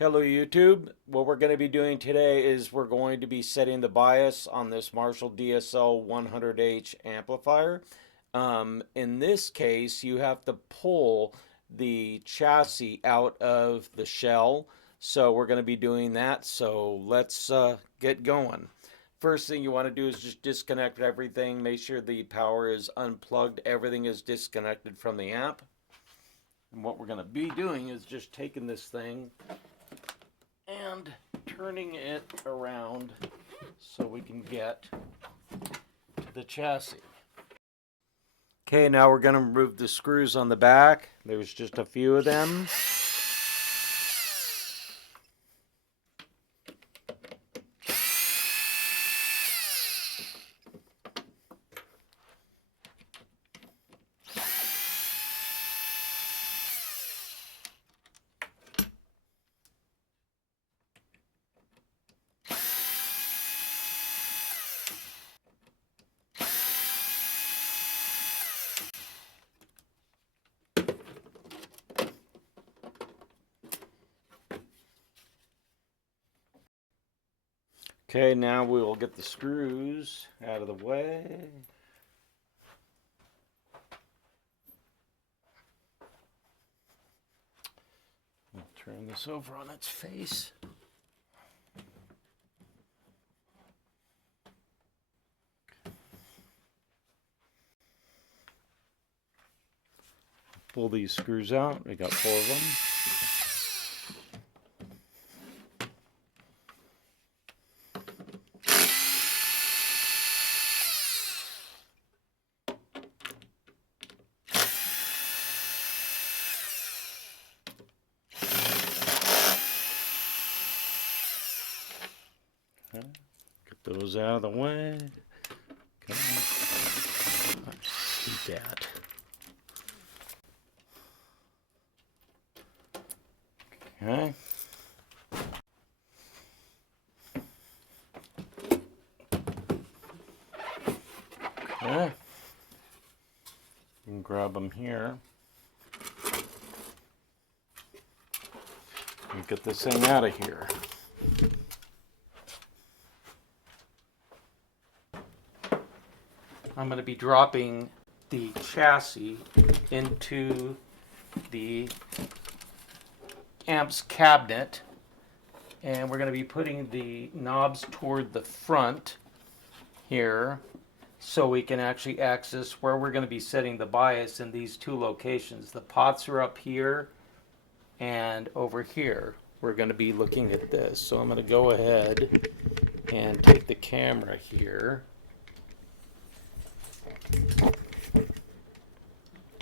Hello YouTube. What we're going to be doing today is we're going to be setting the bias on this Marshall DSL100H amplifier. In this case, you have to pull the chassis out of the shell. So we're going to be doing that. So let's get going. First thing you want to do is just disconnect everything. Make sure the power is unplugged. Everything is disconnected from the amp. And what we're going to be doing is just taking this thing and turning it around so we can get to the chassis. Okay, now we're going to remove the screws on the back. There's just a few of them. Okay, now we will get the screws out of the way. I'll turn this over on its face. Pull these screws out. We got 4 of them. Get those out of the way. Okay. Let's do that. Okay. Okay. You can grab them here. And get this thing out of here. I'm going to be dropping the chassis into the amp's cabinet, and we're going to be putting the knobs toward the front here so we can actually access where we're going to be setting the bias in these 2 locations. The pots are up here, and over here we're going to be looking at this. So I'm going to go ahead and take the camera here,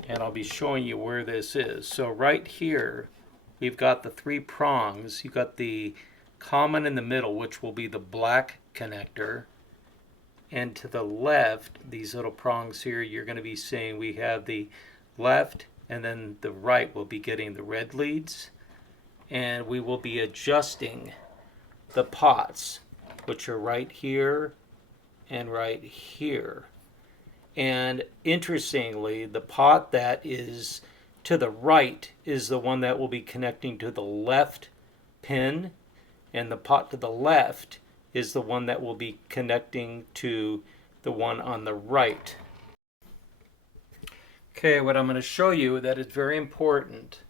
and I'll be showing you where this is. So right here we've got the 3 prongs. You've got the common in the middle, which will be the black connector, and to the left, these little prongs here, you're going to be seeing we have the left, and then the right will be getting the red leads, and we will be adjusting the pots, which are right here and right here. And interestingly, the pot that is to the right is the one that will be connecting to the left pin, and the pot to the left is the one that will be connecting to the one on the right. Okay, what I'm going to show you that is very important.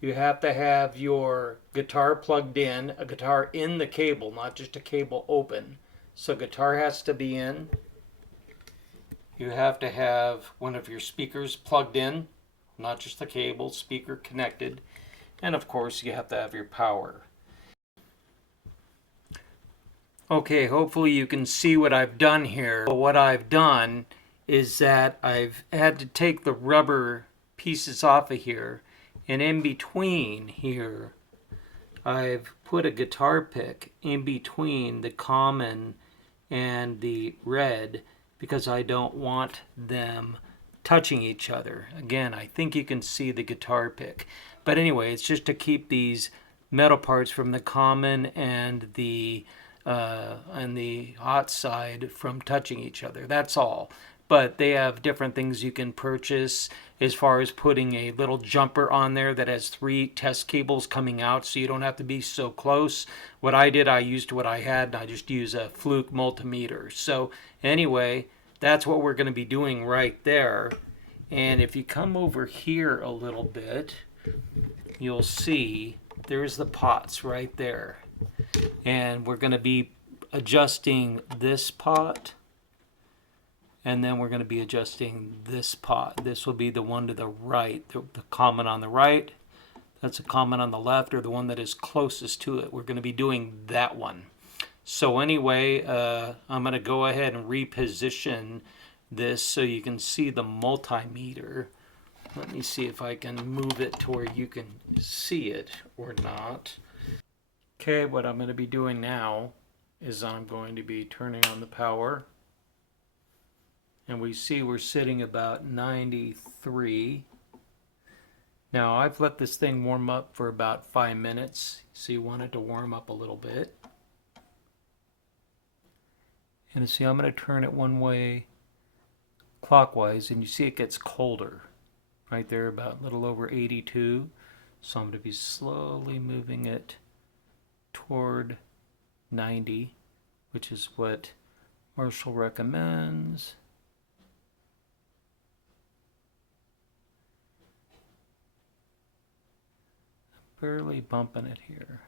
You have to have your guitar plugged in, a guitar in the cable, not just a cable open. So guitar has to be in. You have to have one of your speakers plugged in, not just the cable, speaker connected. And of course, you have to have your power. Okay, hopefully you can see what I've done here. What I've done is that I've had to take the rubber pieces off of here, and in between here, I've put a guitar pick in between the common and the red, because I don't want them touching each other. Again, I think you can see the guitar pick. But anyway, it's just to keep these metal parts from the common and the hot side from touching each other. That's all. but they have different things you can purchase as far as putting a little jumper on there that has 3 test cables coming out so you don't have to be so close. What I did, I used what I had, and I just use a fluke multimeter. So anyway, that's what we're going to be doing right there. And if you come over here a little bit, you'll see there's the pots right there. And we're going to be adjusting this pot, and then we're going to be adjusting this pot. This will be the one to the right, the common on the right. That's a common on the left, or the one that is closest to it. We're going to be doing that one. So anyway, I'm going to go ahead and reposition this so you can see the multimeter. Let me see if I can move it to where you can see it or not. Okay, what I'm going to be doing now is I'm going to be turning on the power. And we see we're sitting about 93. Now I've let this thing warm up for about 5 minutes. So you want it to warm up a little bit. And see, I'm going to turn it one way clockwise, and you see it gets colder. Right there, about a little over 82. So I'm going to be slowly moving it toward 90, which is what Marshall recommends. Barely bumping it here.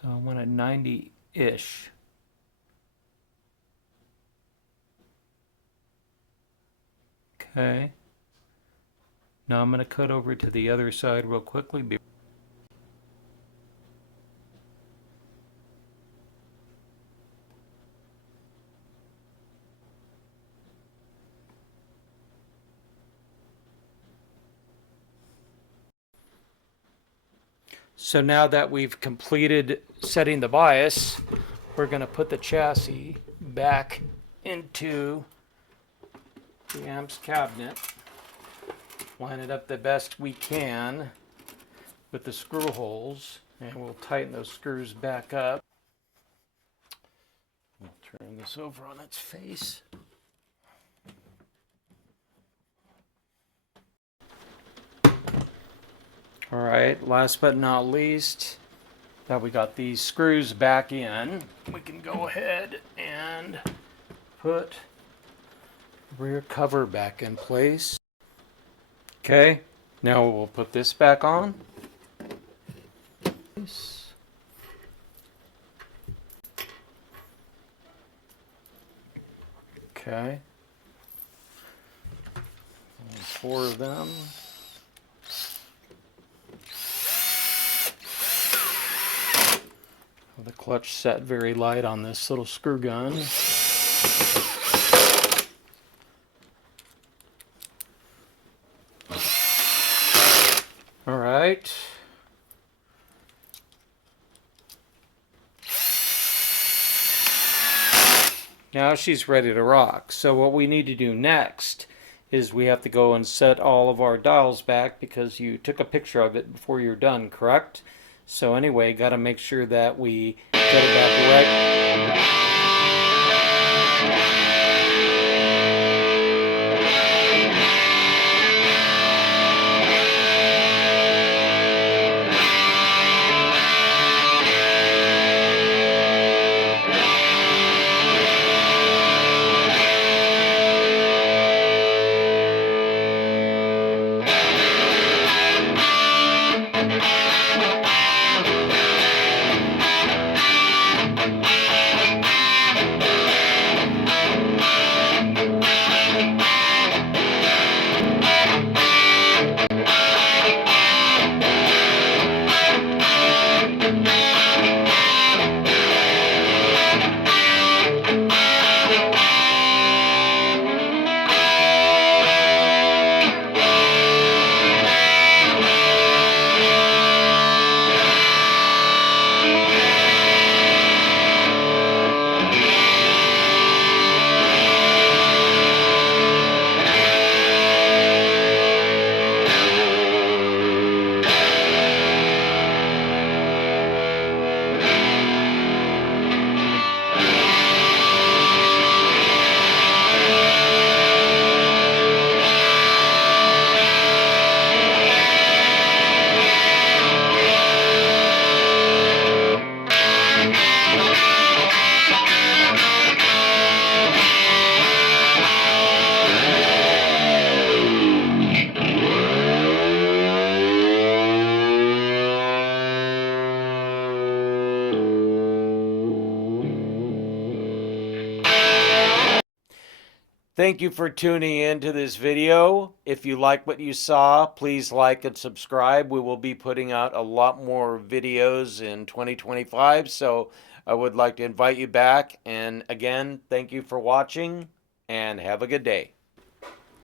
So I want at 90-ish. Okay. Now I'm going to cut over to the other side real quickly. So now that we've completed setting the bias, we're going to put the chassis back into the amps cabinet, line it up the best we can with the screw holes, and we'll tighten those screws back up. We'll turn this over on its face. All right, last but not least, that we got these screws back in, we can go ahead and put the rear cover back in place. Okay, now we'll put this back on. Okay, 4 of them. The clutch set very light on this little screw gun. All right. Now she's ready to rock. So what we need to do next is we have to go and set all of our dials back because you took a picture of it before you're done, correct? So anyway, got to make sure that we set it back right. Thank you for tuning in to this video. If you like what you saw, please like and subscribe. We will be putting out a lot more videos in 2025, so I would like to invite you back. And again, thank you for watching and have a good day.